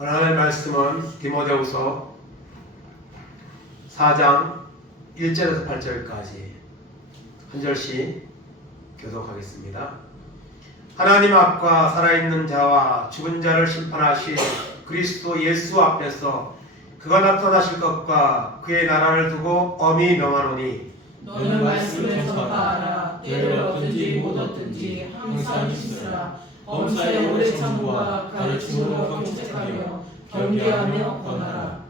오늘 하나님의 말씀은 디모데후서 4장 1절에서 8절까지 한 절씩 교독하겠습니다. 하나님 앞과 살아있는 자와 죽은 자를 심판하실 그리스도 예수 앞에서 그가 나타나실 것과 그의 나라를 두고 엄히 명하노니 너는 말씀을 전파하라. 때를 얻든지 못 얻든지 항상 힘쓰라. 범사의 오래 참음과 가르침으로 경책하며 경계하며 권하라.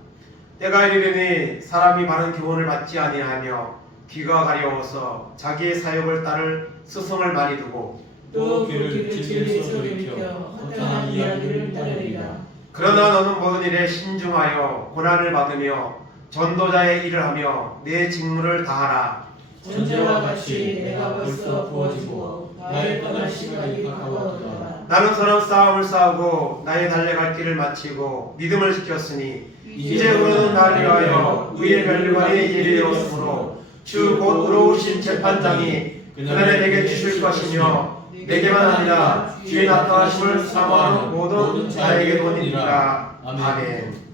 때가 이르리니 사람이 바른 교훈을 받지 아니하며 귀가 가려워서 자기의 사욕을 따를 스승을 많이 두고 또 그를 진리에서 돌이켜 허탄한 이야기를 따르리라. 그러나 너는 모든 일에 신중하여 고난을 받으며 전도자의 일을 하며 내 직무를 다하라. 전제와 같이 내가 벌써 부어지고 나의 떠날 시간이 가까워더라. 나는 선한 싸움을 싸우고 나의 달려갈 길을 마치고 믿음을 지켰으니 이제 우리는 나를 위하여 의의 면류관이 이르렀으므로 주 곧 의로우신 재판장이 그날에 내게 주실 것이며 내게만 아니라 주의 나타나심을 사모하는 모든 자에게도 있으리라. 아멘.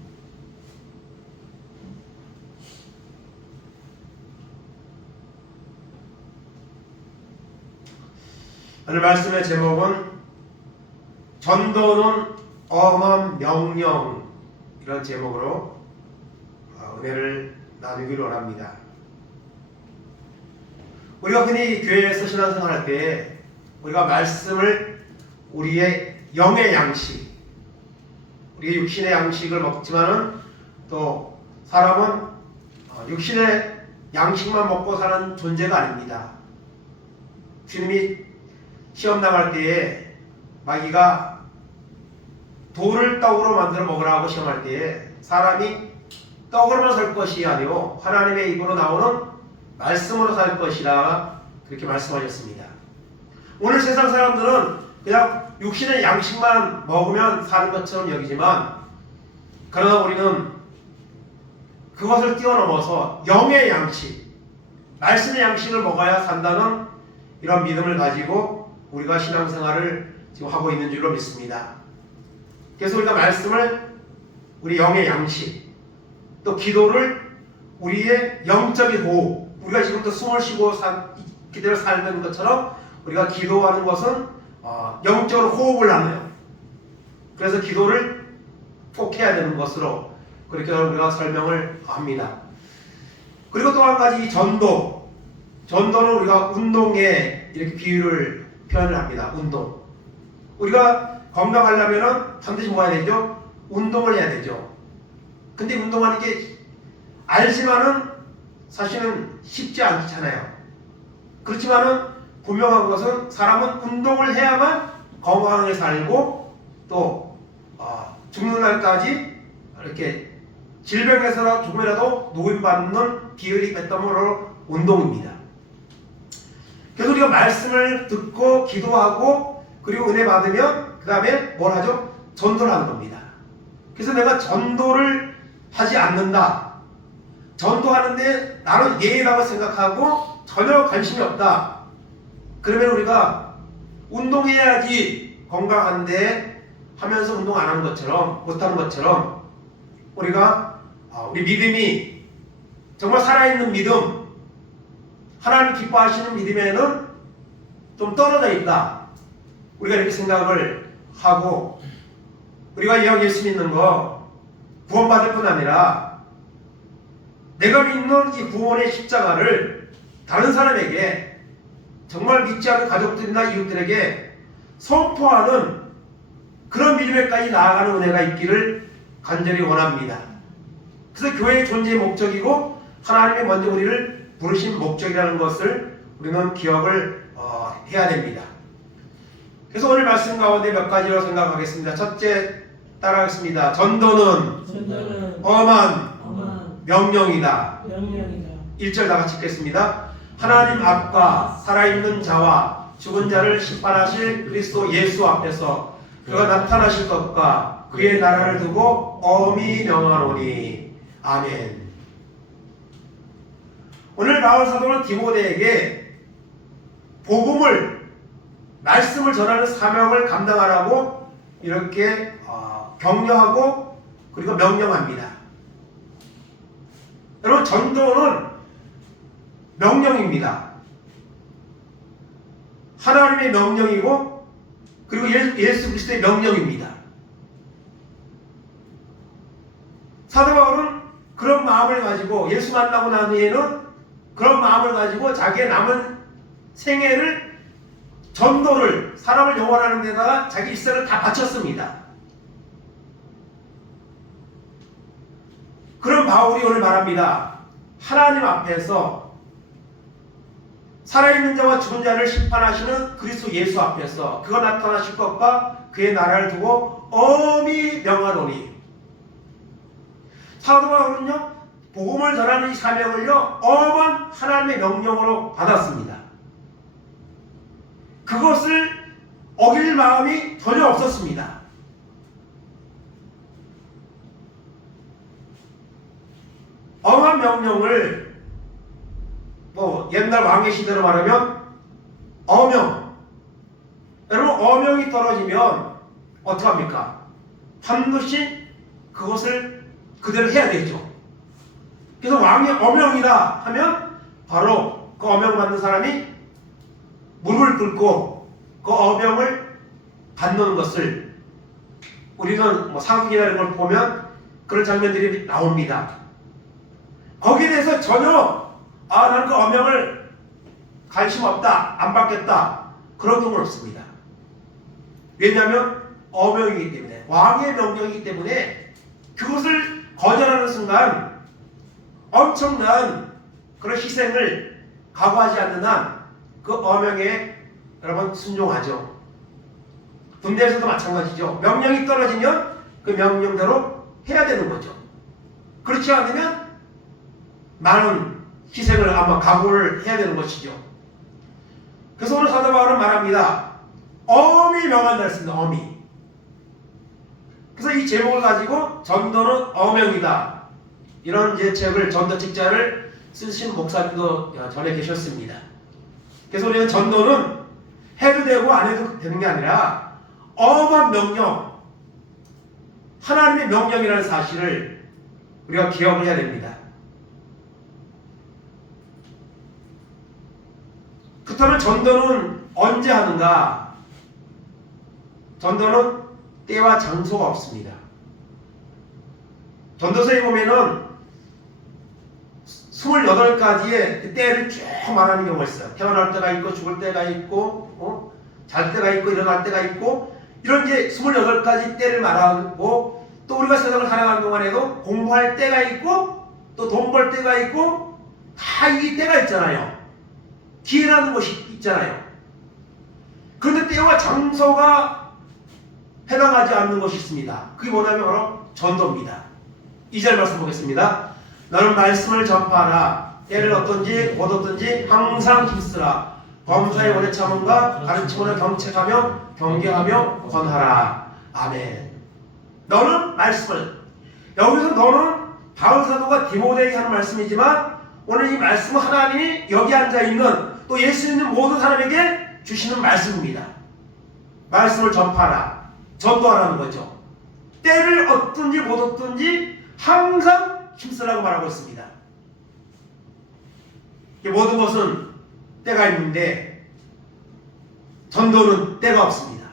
오늘 말씀의 제목은 전도는 엄한 명령, 이런 제목으로 은혜를 나누기를 원합니다. 우리가 흔히 교회에서 신앙생활할 때 우리가 말씀을 우리의 영의 양식, 우리의 육신의 양식을 먹지만은 또 사람은 육신의 양식만 먹고 사는 존재가 아닙니다. 주님이 시험 나갈 때에 마귀가 돌을 떡으로 만들어 먹으라고 시험할 때에 사람이 떡으로만 살 것이 아니오 하나님의 입으로 나오는 말씀으로 살 것이라 그렇게 말씀하셨습니다. 오늘 세상 사람들은 그냥 육신의 양식만 먹으면 사는 것처럼 여기지만 그러나 우리는 그것을 뛰어넘어서 영의 양식, 말씀의 양식을 먹어야 산다는 이런 믿음을 가지고 우리가 신앙생활을 지금 하고 있는 줄로 믿습니다. 그래서 우리가 말씀을 우리 영의 양식, 또 기도를 우리의 영적인 호흡, 우리가 지금부터 숨을 쉬고 기대로 살는 것처럼 우리가 기도하는 것은 영적으로 호흡을 하네요. 그래서 기도를 꼭 해야 되는 것으로 그렇게 우리가 설명을 합니다. 그리고 또 한 가지 이 전도는 우리가 운동에 이렇게 비유를 표현을 합니다. 운동. 우리가 건강하려면 반드시 뭐 해야 되죠? 운동을 해야 되죠. 근데 운동하는 게 알지만은 사실은 쉽지 않잖아요. 그렇지만은 분명한 것은 사람은 운동을 해야만 건강하게 살고 또 죽는 날까지 이렇게 질병에서 조금이라도 노임받는 비율이 뺐다므로 운동입니다. 그래서 우리가 말씀을 듣고 기도하고 그리고 은혜 받으면 그 다음에 뭘 하죠? 전도를 하는 겁니다. 그래서 내가 전도를 하지 않는다, 전도하는데 나는 예의라고 생각하고 전혀 관심이 없다, 그러면 우리가 운동해야지 건강한데 하면서 운동 안 하는 것처럼, 못하는 것처럼 우리가 우리 믿음이 정말 살아있는 믿음, 하나님 기뻐하시는 믿음에는 좀 떨어져 있다, 우리가 이렇게 생각을 하고 우리가 예수 믿는 거 구원받을 뿐 아니라 내가 믿는 이 구원의 십자가를 다른 사람에게, 정말 믿지 않는 가족들이나 이웃들에게 선포하는 그런 믿음에까지 나아가는 은혜가 있기를 간절히 원합니다. 그래서 교회의 존재의 목적이고 하나님이 먼저 우리를 부르신 목적이라는 것을 우리는 기억을 해야 됩니다. 그래서 오늘 말씀 가운데 몇 가지로 생각하겠습니다. 첫째, 따라하겠습니다. 전도는 엄한 명령이다. 1절 다 같이 읽겠습니다. 하나님 앞과 살아있는 자와 죽은 자를 심판하실 그리스도 예수 앞에서 그가 나타나실 것과 그의 나라를 두고 엄히 명하노니. 아멘. 오늘 바울 사도는 디모데에게 복음을, 말씀을 전하는 사명을 감당하라고 이렇게 격려하고 그리고 명령합니다. 여러분, 전도는 명령입니다. 하나님의 명령이고 그리고 예수 그리스도의 명령입니다. 사도 바울은 그런 마음을 가지고 예수 만나고 난 후에는 그런 마음을 가지고 자기의 남은 생애를 전도를 사람을 영원하는 데다가 자기 일생을 다 바쳤습니다. 그런 바울이 오늘 말합니다. 하나님 앞에서 살아있는 자와 죽은 자를 심판하시는 그리스도 예수 앞에서 그가 나타나실 것과 그의 나라를 두고 엄히 명하노니. 사도 바울은요, 복음을 전하는 이 사명을요, 엄한 하나님의 명령으로 받았습니다. 그것을 어길 마음이 전혀 없었습니다. 엄한 명령을 옛날 왕의 시대로 말하면 어명. 여러분, 어명이 떨어지면 어떡합니까? 반드시 그것을 그대로 해야 되죠. 그래서 왕의 어명이다 하면 바로 그 어명 받는 사람이 무릎을 꿇고 그 어명을 받는 것을 우리는 사극이나 이런 걸 보면 그런 장면들이 나옵니다. 거기에 대해서 전혀 나는 그 어명을 관심 없다, 안 받겠다, 그런 경우는 없습니다. 왜냐하면 어명이기 때문에, 왕의 명령이기 때문에 그것을 거절하는 순간 엄청난 그런 희생을 각오하지 않는 한 그 어명에 여러분 순종하죠. 군대에서도 마찬가지죠. 명령이 떨어지면 그 명령대로 해야 되는 거죠. 그렇지 않으면 많은 희생을 아마 각오를 해야 되는 것이죠. 그래서 오늘 사도 바울은 말합니다. 엄히 명한다 했습니다. 엄히. 그래서 이 제목을 가지고 전도는 어명이다, 이런 이제 책을, 전도책자를 쓰신 목사님도 전에 계셨습니다. 그래서 우리는 전도는 해도 되고 안 해도 되는 게 아니라 엄한 명령, 하나님의 명령이라는 사실을 우리가 기억을 해야 됩니다. 그렇다면 전도는 언제 하는가? 전도는 때와 장소가 없습니다. 전도서에 보면은 28가지의 때를 쭉 말하는 경우가 있어요. 태어날 때가 있고, 죽을 때가 있고, 잘 때가 있고, 일어날 때가 있고, 이런 이제 28가지 때를 말하고, 또 우리가 세상을 살아가는 동안에도 공부할 때가 있고, 또 돈 벌 때가 있고, 다 이 때가 있잖아요. 기회라는 것이 있잖아요. 그런데 때와 장소가 해당하지 않는 것이 있습니다. 그게 뭐냐면 바로 전도입니다. 2절 말씀 보겠습니다. 너는 말씀을 전파하라. 때를 어떤지 못 어떤지 항상 힘쓰라. 범사의 오래 참음과 가르침으로 경책하며 경계하며 권하라. 아멘. 너는 말씀을, 여기서 너는 바울 사도가 디모데에게 하는 말씀이지만 오늘 이 말씀은 하나님이 여기 앉아있는 또 예수 믿는 모든 사람에게 주시는 말씀입니다. 말씀을 전파하라, 전도하라는 거죠. 때를 얻든지 못 얻든지 항상 힘쓰라고 말하고 있습니다. 모든 것은 때가 있는데 전도는 때가 없습니다.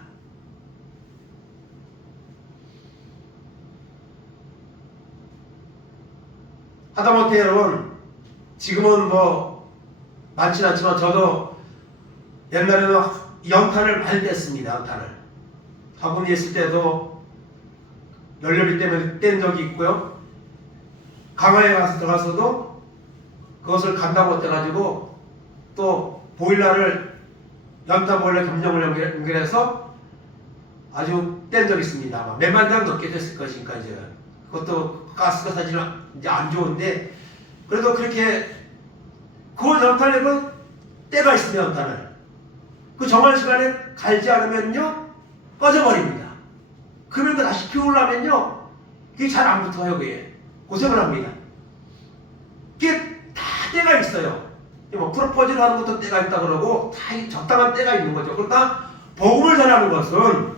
하다못해 여러분, 지금은 많지는 않지만 저도 옛날에는 연탄을 많이 뗐습니다. 연탄을 학원에 있을 때도 연료비 때문에 뗀 적이 있고요. 강화에 들어가서도 그것을 간다고 떼가지고 또 보일러를, 연탄 보일러 겸용을 연결해서 아주 뗀 적이 있습니다. 아마 몇만 장 넘게 됐을 것이니까 이제 그것도 가스가 사실 이제 안 좋은데, 그래도 그렇게 그 연탄에도 때가 있습니다. 연탄을 그 정한 시간에 갈지 않으면요 꺼져버립니다. 그러면 다시 피우려면요 그게 잘 안 붙어요. 그게 고생을 합니다. 그게 다 때가 있어요. 프로포즈를 하는 것도 때가 있다 그러고 다 적당한 때가 있는 거죠. 그러니까 복음을 전하는 것은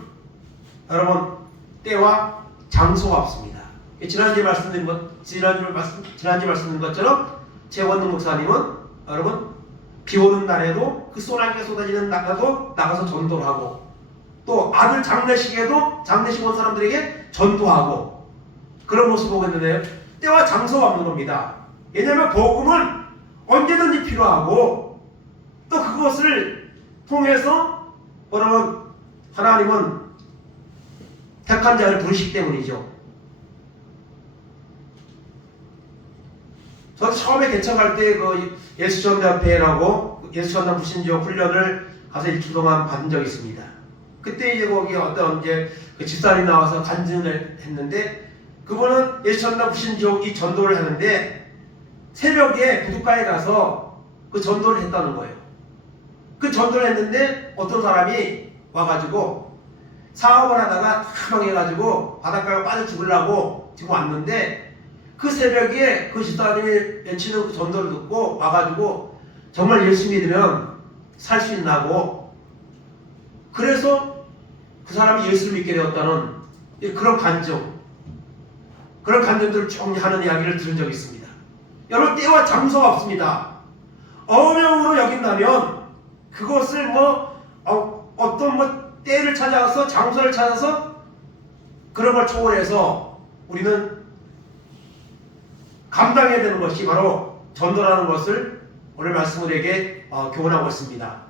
여러분 때와 장소가 없습니다. 지난주에 말씀드린 것처럼 최원능 목사님은 여러분 비 오는 날에도 그 소나기가 쏟아지는 날에도 나가서 전도를 하고 또 아들 장례식에도 장례식 온 사람들에게 전도하고 그런 모습을 보고 있는데요. 때와 장소가 없는 겁니다. 왜냐하면 복음은 언제든지 필요하고 또 그것을 통해서 여러분 하나님은 택한 자를 부르시기 때문이죠. 저도 처음에 개척할 때 그 예수전도협회라고 예수전도 불신조 훈련을 가서 일주일 동안 받은 적이 있습니다. 그때 이제 거기 어떤 이제 그 집사람이 나와서 간증을 했는데 그분은 예수전도 불신조 이 전도를 하는데 새벽에 부둣가에 가서 그 전도를 했다는 거예요. 그 전도를 했는데 어떤 사람이 와가지고 사업을 하다가 다 망해가지고 바닷가에 빠져 죽으려고 지금 왔는데 그 새벽에 그 집사람이 외치는 그 전도를 듣고 와가지고 정말 예수 믿으면 살 수 있나고 그래서 그 사람이 예수를 믿게 되었다는 그런 간증들을 쭉 하는 이야기를 들은 적이 있습니다. 여러분 때와 장소가 없습니다. 어명으로 여긴다면 그것을 어떤 때를 찾아서 장소를 찾아서 그런 걸 초월해서 우리는 감당해야 되는 것이 바로 전도라는 것을 오늘 말씀으로에게 교훈하고 있습니다.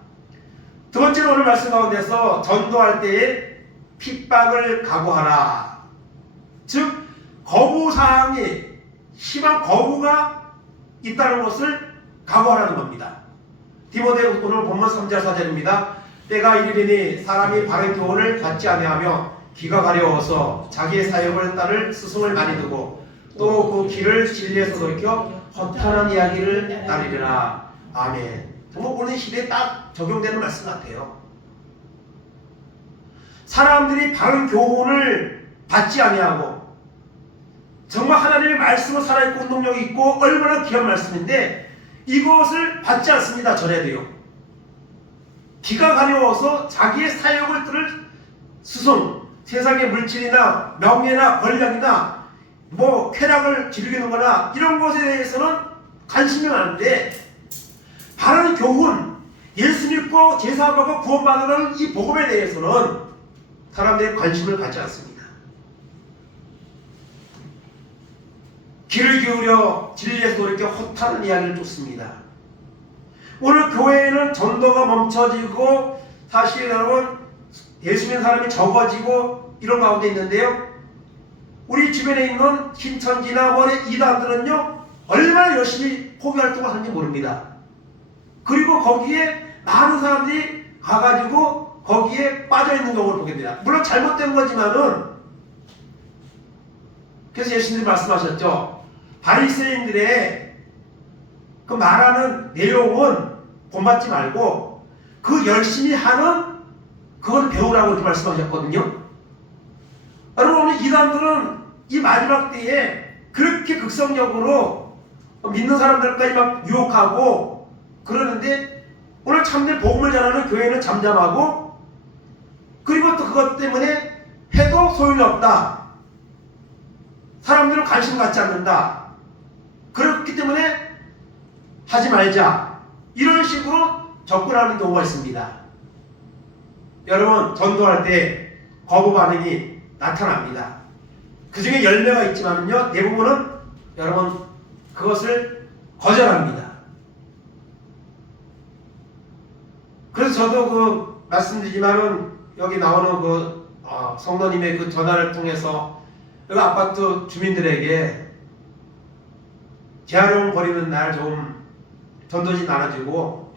두 번째로 오늘 말씀 가운데서 전도할 때에 핍박을 각오하라. 즉 거부사항이 심한 거부가 있다는 것을 각오하라는 겁니다. 디모데 오늘 본문 3절 4절입니다. 때가 이르리니 사람이 바른 교훈을 받지 아니하며 귀가 가려워서 자기의 사역을 따를 스승을 많이 두고 또 그 길을 진리에서 돌이켜 허탄한 이야기를 따르리라. 아멘. 정말 오늘 시대에 딱 적용되는 말씀 같아요. 사람들이 바른 교훈을 받지 아니하고 정말 하나님의 말씀을 살아있고 운동력이 있고 얼마나 귀한 말씀인데 이것을 받지 않습니다. 전해도요. 귀가 가려워서 자기의 사역을 들을 스승, 세상의 물질이나 명예나 권력이나 쾌락을 즐기는 거나 이런 것에 대해서는 관심이 많은데 바른 교훈, 예수 믿고 제사하고 구원받는 이 복음에 대해서는 사람들이 관심을 갖지 않습니다. 귀를 기울여 진리에서 돌이켜 허탄한 이야기를 쫓습니다. 오늘 교회에는 전도가 멈춰지고 사실 여러분 예수 믿는 사람이 적어지고 이런 가운데 있는데요. 우리 주변에 있는 신천지나 이단들은요 얼마나 열심히 포교 활동을 하는지 모릅니다. 그리고 거기에 많은 사람들이 가가지고 거기에 빠져있는 경우를 보게 됩니다. 물론 잘못된 거지만은 그래서 예수님이 말씀하셨죠. 바리새인들의 그 말하는 내용은 본받지 말고 그 열심히 하는 그걸 배우라고 이렇게 말씀하셨거든요. 여러분 오늘 이단들은 이 마지막 때에 그렇게 극성적으로 믿는 사람들까지 막 유혹하고 그러는데 오늘 참된 복음을 전하는 교회는 잠잠하고 그리고 또 그것 때문에 해도 소용이 없다. 사람들은 관심 갖지 않는다. 그렇기 때문에 하지 말자. 이런 식으로 접근하는 경우가 있습니다. 여러분 전도할 때 거부 반응이 나타납니다. 그 중에 열매가 있지만요 대부분은 여러분 그것을 거절합니다. 그래서 저도 그 말씀드리지만은 여기 나오는 그 성도님의 그 전화를 통해서 그 아파트 주민들에게 재활용 버리는 날 좀 전도지 나눠주고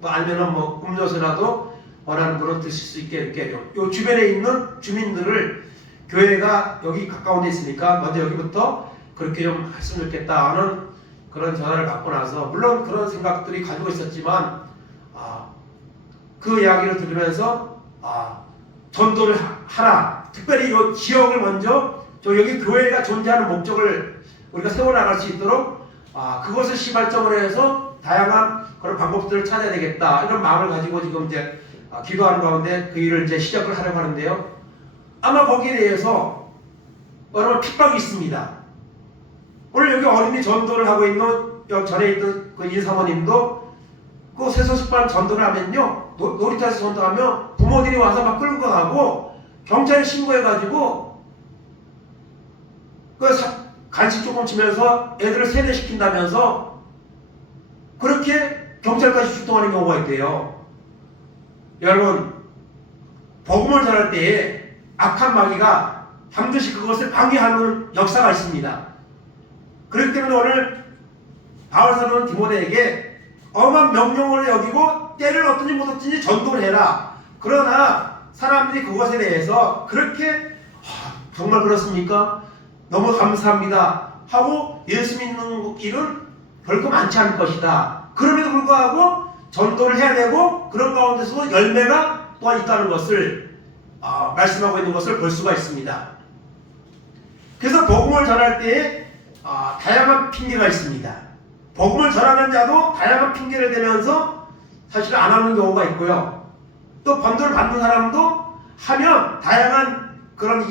또 아니면은 음료수라도 원하는 분은 드실 수 있게 이렇게 요 주변에 있는 주민들을 교회가 여기 가까운 데 있으니까 먼저 여기부터 그렇게 좀 했으면 좋겠다 하는 그런 전화를 받고 나서 물론 그런 생각들이 가지고 있었지만 그 이야기를 들으면서 전도를 하라. 특별히 이 지역을 먼저 여기 교회가 존재하는 목적을 우리가 세워나갈 수 있도록 그것을 시발점으로 해서 다양한 그런 방법들을 찾아야 되겠다 이런 마음을 가지고 지금 이제 기도하는 가운데 그 일을 이제 시작을 하려고 하는데요. 아마 거기에 대해서 여러분 핍박이 있습니다. 오늘 여기 어린이 전도를 하고 있는 여기 전에 있던 그 인사모님도 그 세소식반 전도를 하면요, 놀이터에서 전도하면 부모들이 와서 막 끌고 가고 경찰에 신고해가지고 그 간식 조금 주면서 애들을 세뇌시킨다면서 그렇게 경찰까지 출동하는 경우가 있대요. 여러분, 복음을 전할 때에 악한 마귀가 반드시 그것을 방해하는 역사가 있습니다. 그렇기 때문에 오늘 바울 사도는 디모데에게 엄한 명령을 여기고 때를 얻든지 못 얻든지 전도를 해라. 그러나 사람들이 그것에 대해서 그렇게 정말 그렇습니까? 너무 감사합니다 하고 예수 믿는 일은 결코 많지 않을 것이다. 그럼에도 불구하고 전도를 해야 되고 그런 가운데서도 열매가 또한 있다는 것을 말씀하고 있는 것을 볼 수가 있습니다. 그래서 복음을 전할 때에 다양한 핑계가 있습니다. 복음을 전하는 자도 다양한 핑계를 대면서 사실 안 하는 경우가 있고요. 또 번도를 받는 사람도 하면 다양한 그런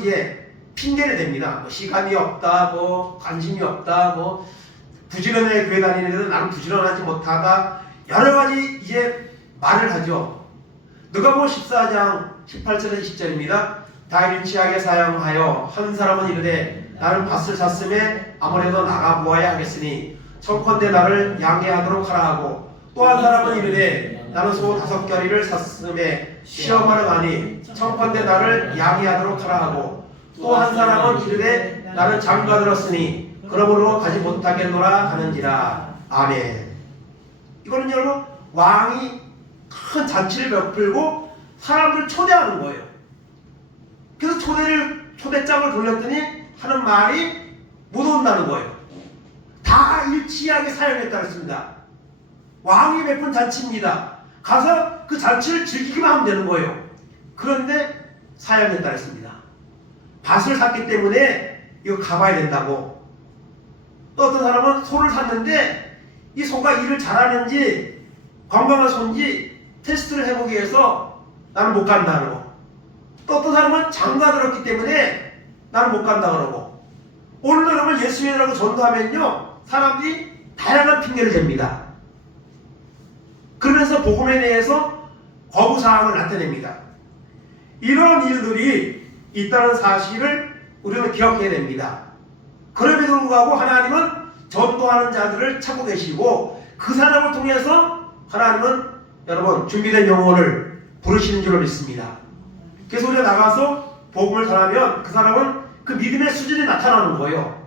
핑계를 댑니다. 뭐 시간이 없다, 뭐 관심이 없다, 뭐 부지런하게 교회 다니는데도 나는 부지런하지 못하다, 여러 가지 말을 하죠. 누가복음 14장 18절에서 20절입니다. 다 일치하게 사용하여 한 사람은 이르되 나는 밭을 샀음에 아무래도 나가 보아야 하겠으니 청컨대 나를 양해하도록 하라 하고, 또 한 사람은 이르되 나는 소 5겨리를 샀음에 시험하러 가니 청컨대 나를 양해하도록 하라 하고, 또 한 사람은 이르되 나는 장가 들었으니 그러므로 가지 못하겠노라 하는지라. 아멘. 이거는 여러분 왕이 큰 잔치를 베풀고 사람들 초대하는 거예요. 그래서 초대장을 돌렸더니 하는 말이 못 온다는 거예요. 다 일치하게 사용했다 그랬습니다. 왕이 베푼 잔치입니다. 가서 그 잔치를 즐기기만 하면 되는 거예요. 그런데 사용했다 그랬습니다. 밭을 샀기 때문에 이거 가봐야 된다고. 또 어떤 사람은 소를 샀는데 이 소가 일을 잘하는지 건강한 소인지 테스트를 해보기 위해서 나는 못 간다 그러고, 또 어떤 사람은 장가 들었기 때문에 나는 못 간다 그러고, 오늘 여러분 예수 믿으라고 전도하면요 사람들이 다양한 핑계를 댑니다. 그러면서 복음에 대해서 거부사항을 나타냅니다. 이런 일들이 있다는 사실을 우리는 기억해야 됩니다. 그럼에도 불구하고 하나님은 전도하는 자들을 찾고 계시고 그 사람을 통해서 하나님은 여러분 준비된 영혼을 부르시는 줄로 믿습니다. 그래서 우리가 나가서 복음을 전하면 그 사람은 그 믿음의 수준이 나타나는 거예요.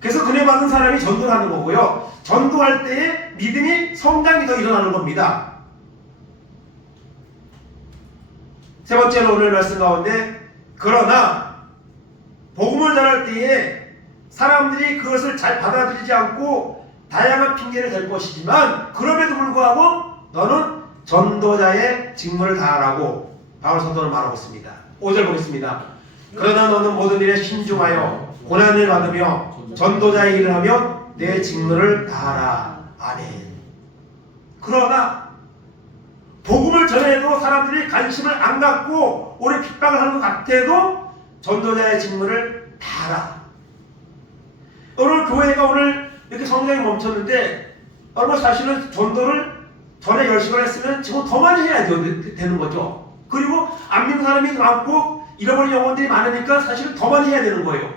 그래서 은혜 받은 사람이 전도를 하는 거고요. 전도할 때에 믿음이 성장이 더 일어나는 겁니다. 세 번째로 오늘 말씀 가운데, 그러나 복음을 전할 때에 사람들이 그것을 잘 받아들이지 않고 다양한 핑계를 댈 것이지만 그럼에도 불구하고 너는 전도자의 직무를 다하라고 바울 사도는 말하고 있습니다. 5절 보겠습니다. 그러나 너는 모든 일에 신중하여 고난을 받으며 전도자의 일을 하며 내 직무를 다하라. 아멘. 그러나 복음을 전해도 사람들이 관심을 안 갖고 오래 핍박을 하는 것 같아도 전도자의 직무를 다하라. 오늘 교회가 오늘 이렇게 성장이 멈췄는데 여러분 사실은 전도를 전에 열심히 했으면 지금 더 많이 해야 되는 거죠. 그리고 안 믿는 사람이 많고 잃어버린 영혼들이 많으니까 사실은 더 많이 해야 되는 거예요.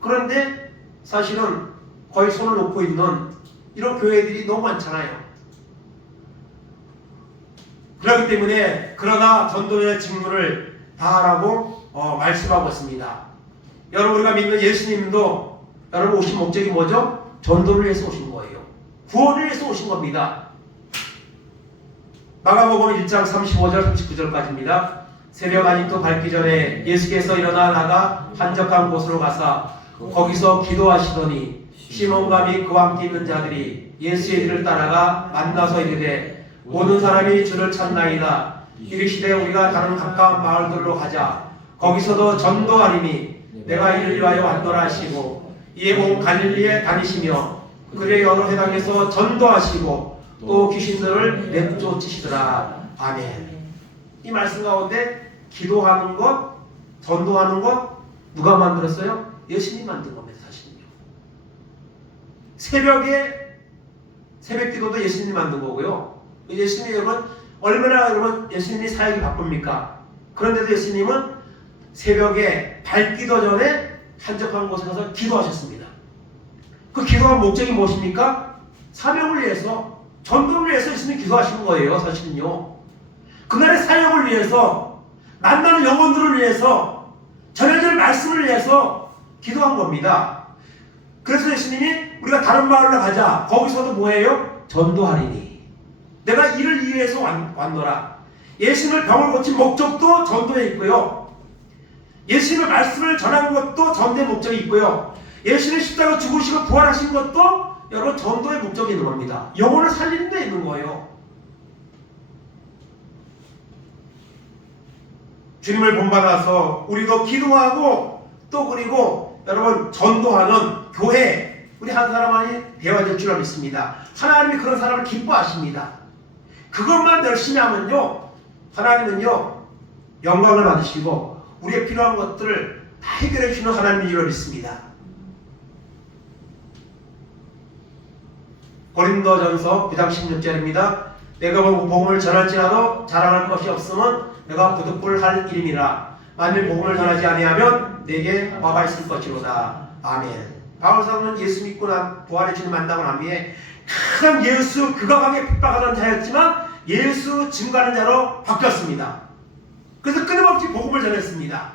그런데 사실은 거의 손을 놓고 있는 이런 교회들이 너무 많잖아요. 그렇기 때문에 그러나 전도의 직무를 다하라고 말씀하고 있습니다. 여러분 우리가 믿는 예수님도 여러분 오신 목적이 뭐죠? 전도를 위해서 오신 거예요. 구원을 위해서 오신 겁니다. 마가복음 1장 35절 39절까지입니다. 새벽 아직도 밝기 전에 예수께서 일어나 나가 한적한 곳으로 가사 거기서 기도하시더니 시몬과 및 그와 함께 있는 자들이 예수의 길을 따라가 만나서 이르되 모든 사람이 주를 찾나이다. 이르시되 우리가 다른 가까운 마을들로 가자. 거기서도 전도하리니 내가 이를 위하여 왔노라 하시고 이에 온 갈릴리에 다니시며 그의 여러 회당에서 전도하시고 또 귀신들을 내쫓으시더라. 아멘. 이 말씀 가운데 기도하는 것, 전도하는 것 누가 만들었어요? 예수님이 만든 겁니다. 사실은요. 새벽 기도도 예수님이 만든 거고요. 예수님이 여러분 얼마나 여러분 예수님이 사역이 바쁩니까? 그런데도 예수님은 새벽에 밝기도 전에 한적한 곳에 가서 기도하셨습니다. 그 기도한 목적이 무엇입니까? 사명을 위해서, 전도를 위해서 예수님이 기도하신 거예요. 사실은요. 그날의 사역을 위해서, 만나는 영혼들을 위해서, 전해질 말씀을 위해서 기도한 겁니다. 그래서 예수님이 우리가 다른 마을로 가자. 거기서도 뭐예요? 전도하리니. 내가 이를 위해서 왔노라. 예수님을 병을 고친 목적도 전도에 있고요. 예수님의 말씀을 전한 것도 전도의 목적이 있고요. 예수님이 십자가 죽으시고 부활하신 것도 여러분 전도의 목적이 있는 겁니다. 영혼을 살리는 데 있는 거예요. 주님을 본받아서 우리도 기도하고 또 그리고 여러분 전도하는 교회 우리 한 사람만이 되어야 될 줄 믿습니다. 하나님이 그런 사람을 기뻐하십니다. 그것만 열심히 하면요 하나님은요 영광을 받으시고 우리의 필요한 것들을 다 해결해 주는 하나님인 줄 믿습니다. 고린도전서 9장 16절입니다. 내가 복음을 전할지라도 자랑할 것이 없으면 내가 부득불할 일임이라. 만일 복음을 전하지 아니하면 내게 화가 있을 것이로다. 아멘. 바울 사도는 예수 믿고 난 부활의 주님 만나고 난 뒤에 가장 예수 극악하게 핍박하던 자였지만 예수 증거하는 자로 바뀌었습니다. 그래서 끊임없이 복음을 전했습니다.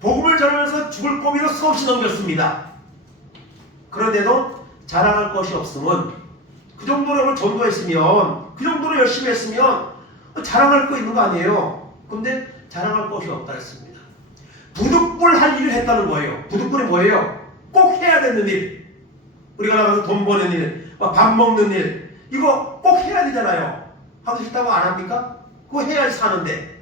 복음을 전하면서 죽을 고비로 수없이 넘겼습니다. 그런데도 자랑할 것이 없으면 그 정도로 전도했으면 그 정도로 열심히 했으면 자랑할 거 있는 거 아니에요. 근데 자랑할 것이 없다 했습니다. 부득불할 일을 했다는 거예요. 부득불이 뭐예요? 꼭 해야 되는 일. 우리가 나가서 돈 버는 일, 밥 먹는 일 이거 꼭 해야 되잖아요. 하고 싶다고 안 합니까? 그거 해야지 사는데.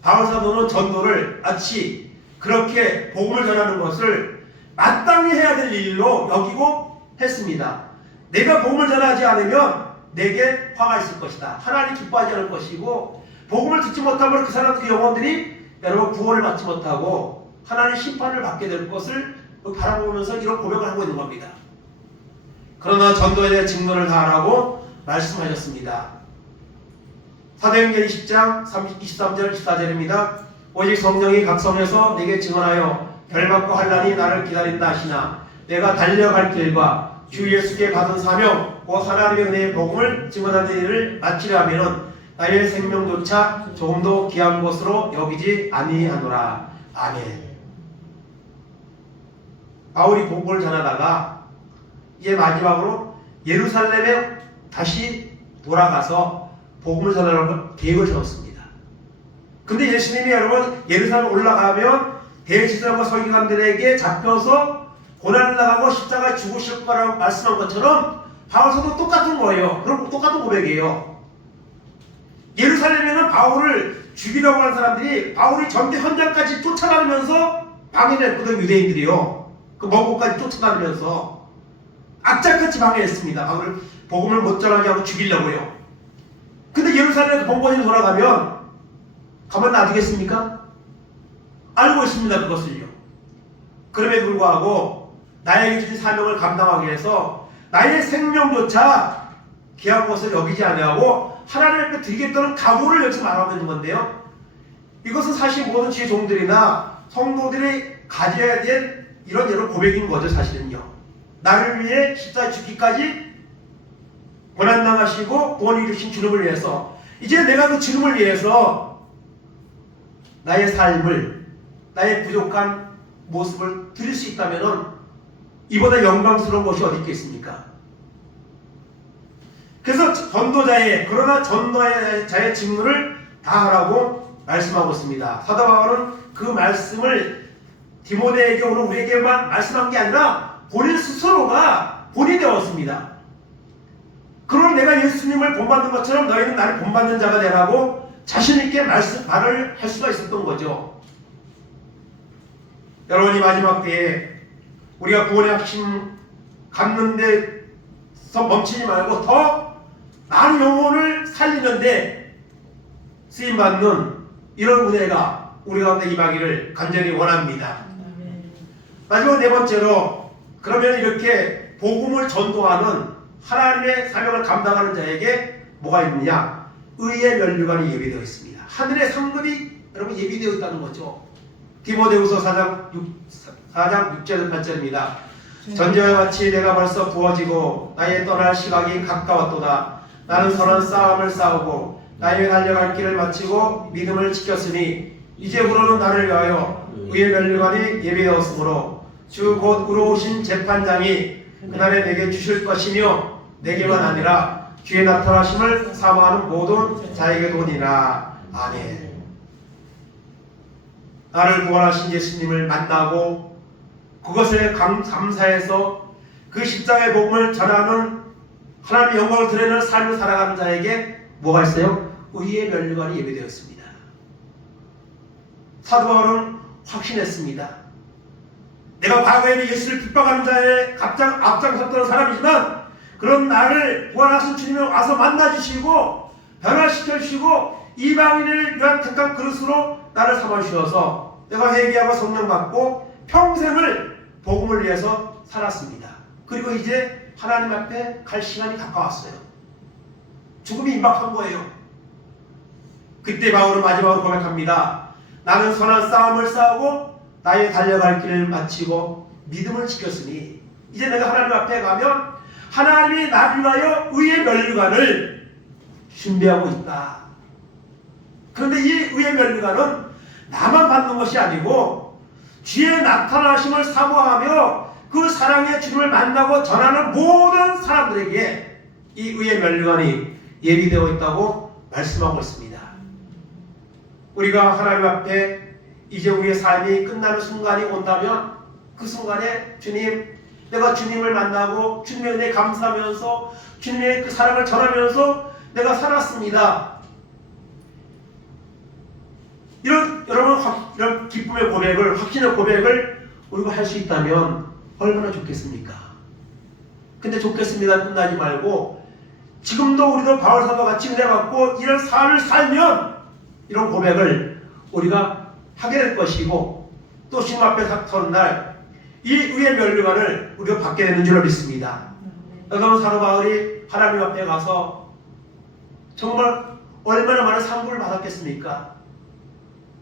바울 사도는 전도를 마치 그렇게 복음을 전하는 것을 마땅히 해야 될 일로 여기고 했습니다. 내가 복음을 전하지 않으면 내게 화가 있을 것이다. 하나님 기뻐하지 않을 것이고 복음을 듣지 못하면 그 사람 그 영혼들이 여러분 구원을 받지 못하고 하나님의 심판을 받게 될 것을 바라보면서 이런 고백을 하고 있는 겁니다. 그러나 전도에 대해 직무를 다하라고 말씀하셨습니다. 사도행전 20장 23절 24절입니다. 오직 성령이 각 성에서 내게 증언하여 결박과 환난이 나를 기다린다 하시나 내가 달려갈 길과 주 예수께 받은 사명 곧 하나님의 은혜의 복음을 증언하는 일을 마치려 하면은 나의 생명조차 조금도 귀한 것으로 여기지 아니하노라. 아멘. 바울이 복음을 전하다가 이제 마지막으로 예루살렘에 다시 돌아가서 복음을 전하려고 계획을 세웠습니다. 근데 예수님이 여러분 예루살렘 올라가면 대제사장과 서기관들에게 잡혀서 고난을 당하고 십자가에 죽으실 거라고 말씀한 것처럼 바울서도 똑같은 거예요. 그럼 똑같은 고백이에요. 예루살렘에는 바울을 죽이려고 하는 사람들이 바울이 전대 현장까지 쫓아다니면서 방해했거든. 유대인들이요. 그 먼 곳까지 쫓아다니면서 악착같이 방해했습니다. 바울을 복음을 못 전하게 하고 죽이려고요. 근데 예루살렘에서 번번이 돌아가면 가만 놔두겠습니까? 알고 있습니다. 그것을요. 그럼에도 불구하고 나에게 주신 사명을 감당하기 위해서 나의 생명조차 귀한 것을 여기지 아니하고 하나님 앞에 드리겠다는 각오를 여기서 말하고 있는 건데요. 이것은 사실 모든 지혜 종들이나 성도들이 가져야 될 이런 여러 고백인 거죠. 사실은요. 나를 위해 십자가에 죽기까지 고난당하시고 구원을 이루신 주님을 위해서 이제 내가 그 주님을 위해서 나의 삶을 나의 부족한 모습을 드릴 수 있다면 이보다 영광스러운 것이 어디 있겠습니까? 그래서 그러나 전도자의 직무를 다하라고 말씀하고 있습니다. 사도 바울은 그 말씀을 디모데에게 오늘 우리에게만 말씀한 게 아니라 본인 스스로가 본이 되었습니다. 그럼 내가 예수님을 본받는 것처럼 너희는 나를 본받는 자가 되라고 자신있게 말을 할 수가 있었던 거죠. 여러분이 마지막 때에 우리가 구원의 확신 갖는 데서 멈추지 말고 더 많은 영혼을 살리는데 쓰임받는 이런 은혜가 우리 가운데 임하기를 간절히 원합니다. 마지막 네 번째로, 그러면 이렇게 복음을 전도하는 하나님의 사명을 감당하는 자에게 뭐가 있느냐? 의의 면류관이 예비되어 있습니다. 하늘의 상급이 여러분 예비되어 있다는 거죠. 디모데후서 4장 6절 8절입니다. 전쟁과 같이 내가 벌써 부어지고 나의 떠날 시각이 가까웠도다. 나는 선한 싸움을 싸우고 나의 달려갈 길을 마치고 믿음을 지켰으니 이제부로는 나를 위하여 의의 면류관이 예비되었으므로 주 곧 의로우신 재판장이 그날에 내게 주실 것이며 내게만 아니라 주의 나타나심을 사모하는 모든 자에게도 오니라. 아멘. 나를 구원하신 예수님을 만나고 그것에 감사해서 그 십자가의 복음을 전하는 하나님의 영광을 드러내는 삶을 살아가는 자에게 뭐가 있어요? 의의 면류관이 예비되었습니다. 사도 바울은 확신했습니다. 내가 과거에는 예수를 핍박하는 자에 앞장섰던 사람이지만 그런 나를 구원하신 주님이 와서 만나주시고 변화시켜주시고 이방인을 위한 택한 그릇으로 나를 삼아주셔서 내가 회개하고 성령 받고 평생을 복음을 위해서 살았습니다. 그리고 이제 하나님 앞에 갈 시간이 가까웠어요. 죽음이 임박한 거예요. 그때 바울은 마지막으로 고백합니다. 나는 선한 싸움을 싸우고 나의 달려갈 길을 마치고 믿음을 지켰으니 이제 내가 하나님 앞에 가면 하나님이 나를 위하여 의의 면류관을 준비하고 있다. 그런데 이 의의 면류관은 나만 받는 것이 아니고 주의 나타나심을 사모하며 그 사랑의 주님을 만나고 전하는 모든 사람들에게 이 의의 면류관이 예비되어 있다고 말씀하고 있습니다. 우리가 하나님 앞에 이제 우리의 삶이 끝나는 순간이 온다면 그 순간에 주님, 내가 주님을 만나고 주님의 은혜에 감사하면서 주님의 그 사랑을 전하면서 내가 살았습니다. 이런 기쁨의 고백을, 확신의 고백을 우리가 할 수 있다면 얼마나 좋겠습니까? 근데 좋겠습니다 끝나지 말고 지금도 우리도 바울사도와 같이 은혜 받고 이런 삶을 살면 이런 고백을 우리가 하게 될 것이고 또 주님 앞에 서는 날 이 의의 면류관을 우리가 받게 되는 줄로 믿습니다. 여러분, 사도 바울이 하나님 앞에 가서 정말 얼마나 많은 상급을 받았겠습니까?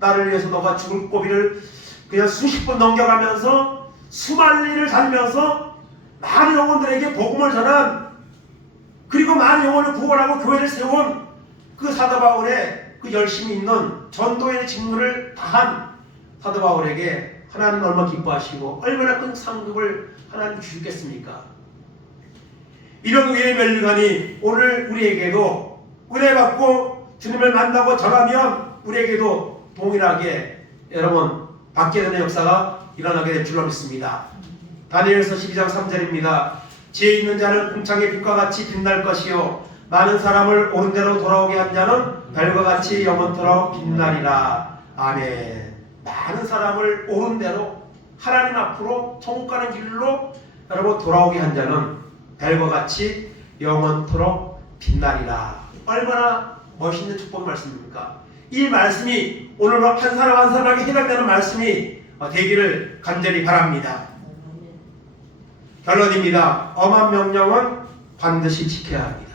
나를 위해서 너가 죽을 고비를 그냥 수십 번 넘겨가면서 수많은 일을 다니면서 많은 영혼들에게 복음을 전한, 그리고 많은 영혼을 구원하고 교회를 세운 그 사도 바울의 그 열심히 있는 전도의 직무를 다한 사도 바울에게 하나님은 얼마나 기뻐하시고 얼마나 큰 상급을 하나님 주시겠습니까? 이런 의의 면류관이 오늘 우리에게도 은혜 받고 주님을 만나고 전하면 우리에게도 동일하게 여러분 받게 되는 역사가 일어나게 될 줄로 믿습니다. 다니엘서 12장 3절입니다. 지혜 있는 자는 궁창의 빛과 같이 빛날 것이요 많은 사람을 옳은 대로 돌아오게 한 자는 별과 같이 영원토록 빛나리라. 아멘. 많은 사람을 옳은 대로 하나님 앞으로 천국 가는 길로 여러분 돌아오게 한 자는 별과 같이 영원토록 빛나리라. 얼마나 멋있는 축복 말씀입니까? 이 말씀이 오늘 한 사람 한 사람에게 해당되는 말씀이 되기를 간절히 바랍니다. 결론입니다. 엄한 명령은 반드시 지켜야 합니다.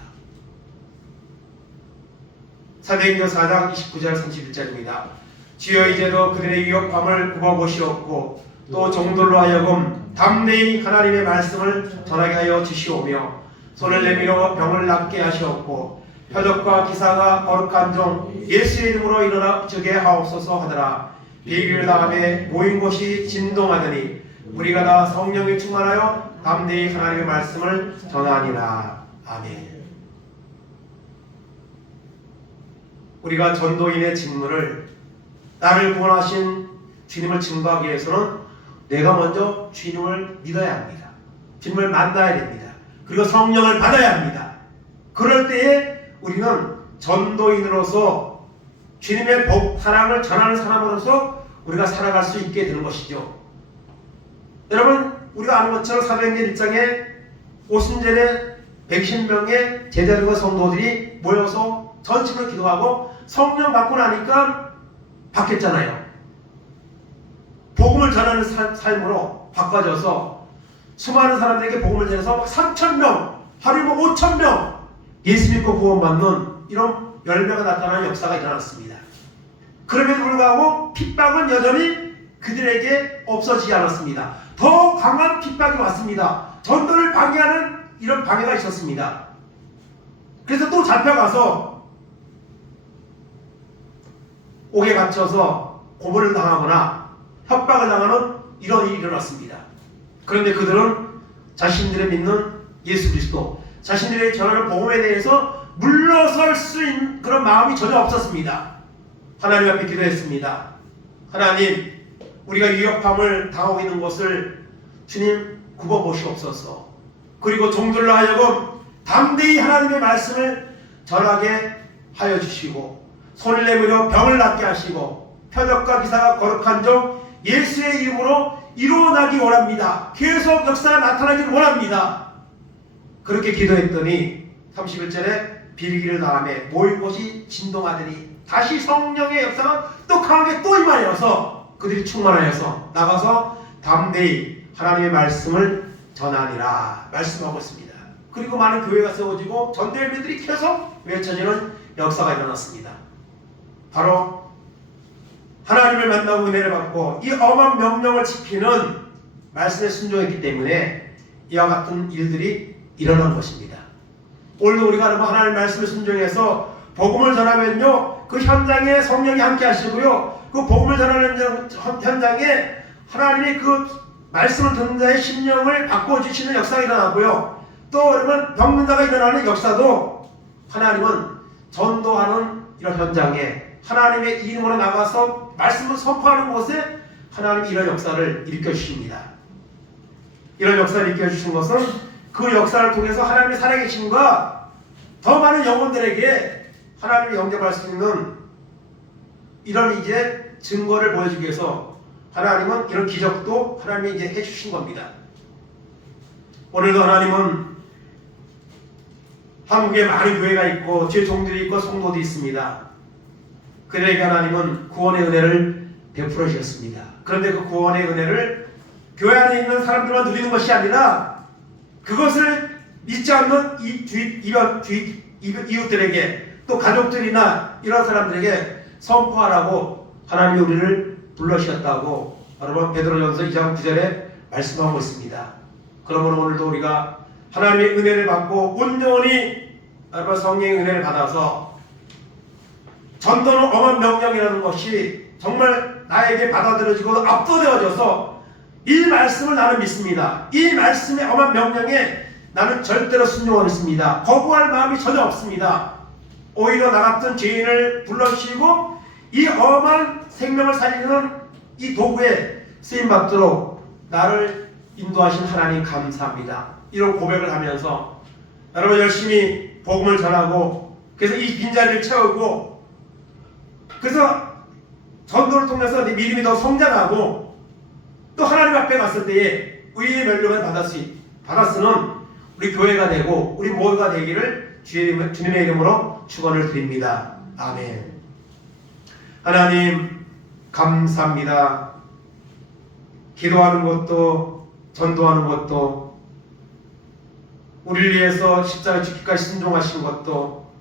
사도행전 4장 29절 31절입니다. 주여 이제도 그들의 유혹함을 굽어보시옵고 또 종들로 하여금 담대히 하나님의 말씀을 전하게 하여 주시오며 손을 내밀어 병을 낫게 하시옵고 표적과 기사가 거룩한 종 예수의 이름으로 일어나 저게 하옵소서 하더라. 비교를 당함에 모인 곳이 진동하더니 우리가 다 성령에 충만하여 담대히 하나님의 말씀을 전하니라. 아멘. 우리가 전도인의 직무를 나를 구원하신 주님을 증거하기 위해서는 내가 먼저 주님을 믿어야 합니다. 주님을 만나야 됩니다. 그리고 성령을 받아야 합니다. 그럴 때에 우리는 전도인으로서 주님의 복, 사랑을 전하는 사람으로서 우리가 살아갈 수 있게 되는 것이죠. 여러분, 우리가 아는 것처럼 사도행전 1장에 오순절에 110명의 제자들과 성도들이 모여서 전심으로 기도하고 성령 받고 나니까 바뀌었잖아요. 복음을 전하는 삶으로 바꿔져서 수많은 사람들에게 복음을 전해서 3,000명, 하루에 5,000명 예수 믿고 구원받는 이런 열매가 나타나는 역사가 일어났습니다. 그럼에도 불구하고 핍박은 여전히 그들에게 없어지지 않았습니다. 더 강한 핍박이 왔습니다. 전도를 방해하는 이런 방해가 있었습니다. 그래서 또 잡혀가서 옥에 갇혀서 고문을 당하거나 협박을 당하는 이런 일이 일어났습니다. 그런데 그들은 자신들의 믿는 예수 그리스도, 자신들의 전하는 복음에 대해서 물러설 수 있는 그런 마음이 전혀 없었습니다. 하나님 앞에 기도했습니다. 하나님, 우리가 위협함을 당하고 있는 것을 주님 굽어보시옵소서. 그리고 종들로 하여금 담대히 하나님의 말씀을 전하게 하여 주시고, 손을 내밀어 병을 낫게 하시고, 표적과 기사가 거룩한 종 예수의 이름으로 이루어나기 원합니다. 계속 역사가 나타나기를 원합니다. 그렇게 기도했더니 31절에 빌기를 다음에 모인 곳이 진동하더니 다시 성령의 역사가 또 강하게 또 임하여서 그들이 충만하여서 나가서 담대히 하나님의 말씀을 전하니라 말씀하고 있습니다. 그리고 많은 교회가 세워지고 전도열매들이 계속 외쳐지는 역사가 일어났습니다. 바로 하나님을 만나고 은혜를 받고 이 엄한 명령을 지키는 말씀에 순종했기 때문에 이와 같은 일들이 일어난 것입니다. 오늘도 우리가 하나님의 말씀에 순종해서 복음을 전하면요, 그 현장에 성령이 함께 하시고요, 그 복음을 전하는 현장에 하나님의 그 말씀을 듣는 자의 심령을 바꿔주시는 역사가 일어나고요, 또 여러분 병든 자가 일어나는 역사도 하나님은 전도하는 이런 현장에 하나님의 이름으로 나가서 말씀을 선포하는 곳에 하나님이 이런 역사를 일으켜 주십니다. 이런 역사를 일으켜 주신 것은 그 역사를 통해서 하나님의 살아계심과 더 많은 영혼들에게 하나님을 영접할 수 있는 이런 이제 증거를 보여주기 위해서 하나님은 이런 기적도 하나님이 이제 해주신 겁니다. 오늘도 하나님은 한국에 많은 교회가 있고 주의 종들이 있고 성도도 있습니다. 그들에게 하나님은 구원의 은혜를 베풀어 주셨습니다. 그런데 그 구원의 은혜를 교회 안에 있는 사람들만 누리는 것이 아니라 그것을 믿지 않는 이웃들에게 또 가족들이나 이런 사람들에게 선포하라고 하나님이 우리를 불러주셨다고 여러분 베드로전서 2장 9절에 말씀하고 있습니다. 그러므로 오늘도 우리가 하나님의 은혜를 받고 온전히 여러분 성령의 은혜를 받아서 전도는 엄한 명령이라는 것이 정말 나에게 받아들여지고 압도되어져서 이 말씀을 나는 믿습니다. 이 말씀의 엄한 명령에 나는 절대로 순종하겠습니다. 거부할 마음이 전혀 없습니다. 오히려 나 같은 죄인을 불러주시고 이 엄한 생명을 살리는 이 도구에 쓰임받도록 나를 인도하신 하나님 감사합니다. 이런 고백을 하면서 여러분 열심히 복음을 전하고 그래서 이 빈자리를 채우고 그래서 전도를 통해서 내 믿음이 더 성장하고 또 하나님 앞에 갔을 때에 의의 면류관을 받아 쓰는 우리 교회가 되고 우리 모두가 되기를 주님의 이름으로 축원을 드립니다. 아멘. 하나님 감사합니다. 기도하는 것도 전도하는 것도 우리를 위해서 십자가에 죽기까지 순종하신 것도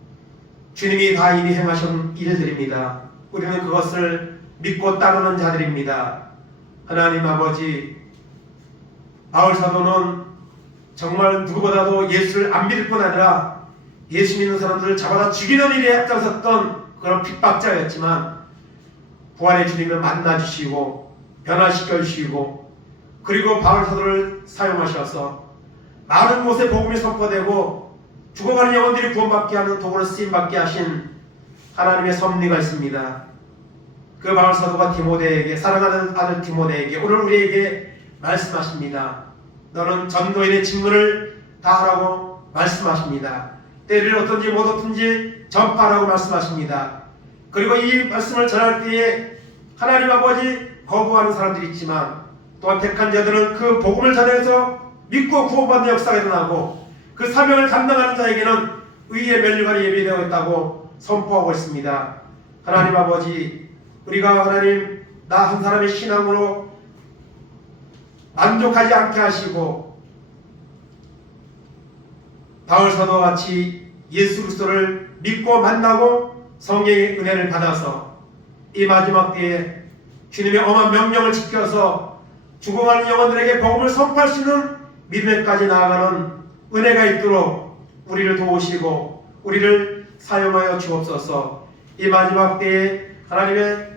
주님이 다 이미 행하신 일들입니다. 우리는 그것을 믿고 따르는 자들입니다. 하나님 아버지, 바울 사도는 정말 누구보다도 예수를 안 믿을 뿐 아니라 예수 믿는 사람들을 잡아다 죽이는 일에 앞장섰던 그런 핍박자였지만 부활의 주님을 만나주시고 변화시켜 주시고 그리고 바울 사도를 사용하셔서 많은 곳에 복음이 선포되고 죽어가는 영혼들이 구원받게 하는 도구로 쓰임받게 하신 하나님의 섭리가 있습니다. 그 바울 사도가 디모데에게, 사랑하는 아들 디모데에게 오늘 우리에게 말씀하십니다. 너는 전도인의 직무를 다하라고 말씀하십니다. 때를 어떤지 못 어떤지 전파하라고 말씀하십니다. 그리고 이 말씀을 전할 때에 하나님 아버지 거부하는 사람들이 있지만 또한 택한 자들은 그 복음을 전해서 믿고 구원받는 역사가 일어나고 그 사명을 감당하는 자에게는 의의 면류관이 예비되어 있다고 선포하고 있습니다. 하나님 아버지, 우리가 하나님 나 한 사람의 신앙으로 만족하지 않게 하시고 바울 사도와 같이 예수 그리스도를 믿고 만나고 성령의 은혜를 받아서 이 마지막 때에 주님의 엄한 명령을 지켜서 죽어가는 영혼들에게 복음을 선포할 수 있는 믿음에까지 나아가는 은혜가 있도록 우리를 도우시고 우리를 사용하여 주옵소서. 이 마지막 때에 하나님의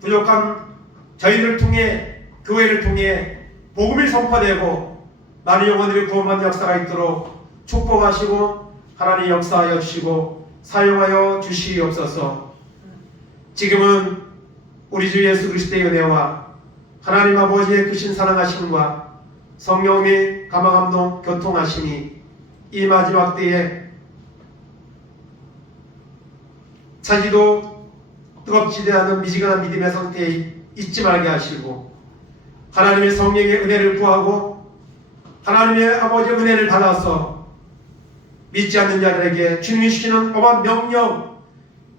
부족한 저희를 통해 교회를 통해 복음이 선포되고 많은 영혼들이 구원받는 역사가 있도록 축복하시고 하나님 역사하여 주시고 사용하여 주시옵소서. 지금은 우리 주 예수 그리스도의 은혜와 하나님 아버지의 크신 사랑하심과 성령의 감화감동 교통하심이 이 마지막 때에 차지도 뜨겁지도 않은 미지근한 믿음의 상태에 잊지 말게 하시고 하나님의 성령의 은혜를 구하고 하나님의 아버지의 은혜를 받아서 믿지 않는 자들에게 주님이 주시는 엄한 명령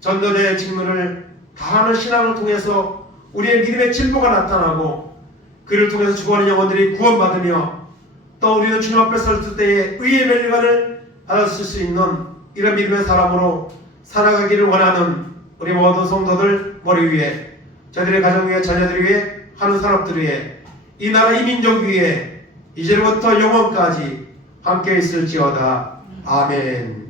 전도자의 직무를 다하는 신앙을 통해서 우리의 믿음의 진보가 나타나고 그를 통해서 죽어가는 영혼들이 구원받으며 또 우리는 주님 앞에 설 때에 의의 멸류관을 받았을 수 있는 이런 믿음의 사람으로 살아가기를 원하는 우리 모든 성도들 머리 위에 저들의 가정 위에 자녀들 위에 하는 사람들 위에 이 나라 이 민족 위에 이제부터 영원까지 함께 있을지어다. 아멘.